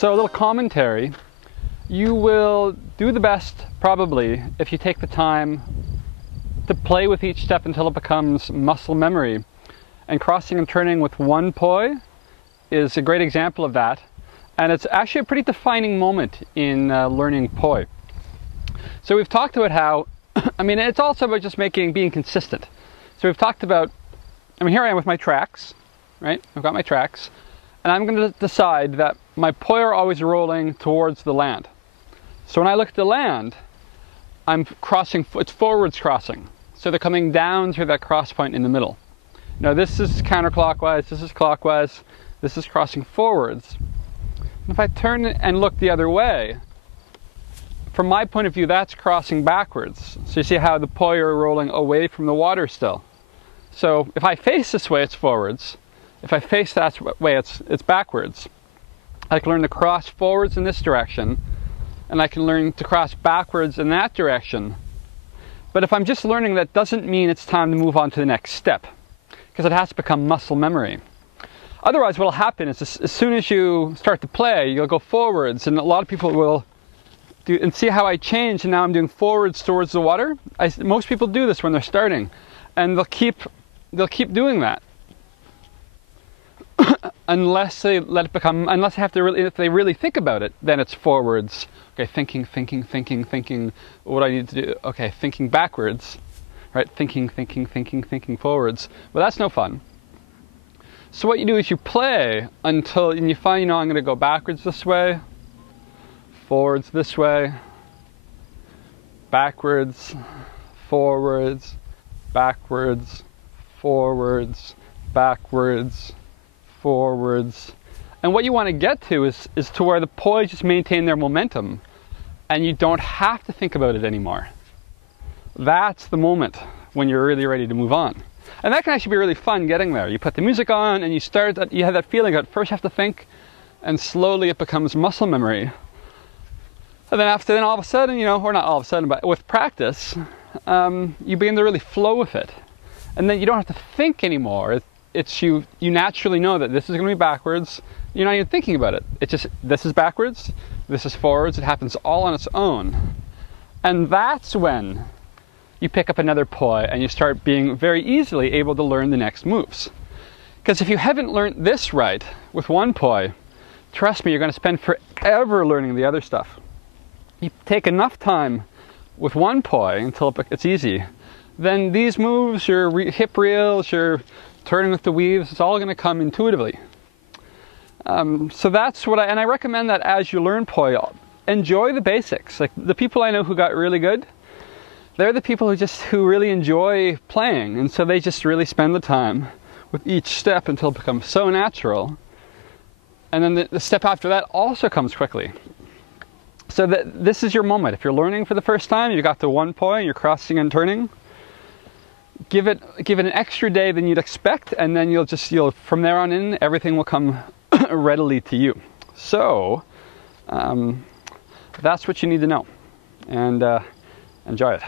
So a little commentary. You will do the best, probably, if you take the time to play with each step until it becomes muscle memory. And crossing and turning with one poi is a great example of that. And it's actually a pretty defining moment in learning poi. So we've talked about how, it's also about just being consistent. So we've talked about, here I am with my tracks, right? I've got my tracks, and I'm going to decide that my poi are always rolling towards the land. So when I look at the land, I'm crossing, it's forwards crossing. So they're coming down through that cross point in the middle. Now this is counterclockwise, this is clockwise, this is crossing forwards. If I turn and look the other way, from my point of view, that's crossing backwards. So you see how the poi are rolling away from the water still. So if I face this way, it's forwards. If I face that way, it's backwards. I can learn to cross forwards in this direction, and I can learn to cross backwards in that direction. But if I'm just learning, that doesn't mean it's time to move on to the next step, because it has to become muscle memory. Otherwise, what will happen is as soon as you start to play, you'll go forwards, and a lot of people will do, and see how I change, and now I'm doing forwards towards the water. Most people do this when they're starting, and they'll keep doing that. Unless they let it become, unless they have to really, if they really think about it, then it's forwards. Okay, thinking, what do I need to do? Okay, thinking backwards, right? Thinking forwards. But that's no fun. So what you do is you play until, and you find, I'm going to go backwards this way, forwards this way, backwards, forwards, backwards, forwards, backwards, forwards. And what you want to get to is to where the poi just maintain their momentum and you don't have to think about it anymore. That's the moment when you're really ready to move on. And that can actually be really fun getting there. You put the music on and you have that feeling at first you have to think, and slowly it becomes muscle memory. And then all of a sudden, or not all of a sudden, but with practice, you begin to really flow with it. And then you don't have to think anymore. It's you naturally know that this is going to be backwards. You're not even thinking about it. It's just, this is backwards, this is forwards. It happens all on its own. And that's when you pick up another poi and you start being very easily able to learn the next moves. Because if you haven't learned this right with one poi, trust me, you're going to spend forever learning the other stuff. You take enough time with one poi until it's easy, then these moves, your hip reels, your turning with the weaves, it's all going to come intuitively. So that's what I recommend that as you learn poi, enjoy the basics. Like the people I know who got really good, they're the people who really enjoy playing, and so they just really spend the time with each step until it becomes so natural. And then the step after that also comes quickly. So this is your moment. If you're learning for the first time, you got the one poi and you're crossing and turning, give it an extra day than you'd expect, and then you'll from there on in, everything will come readily to you. So that's what you need to know, and enjoy it.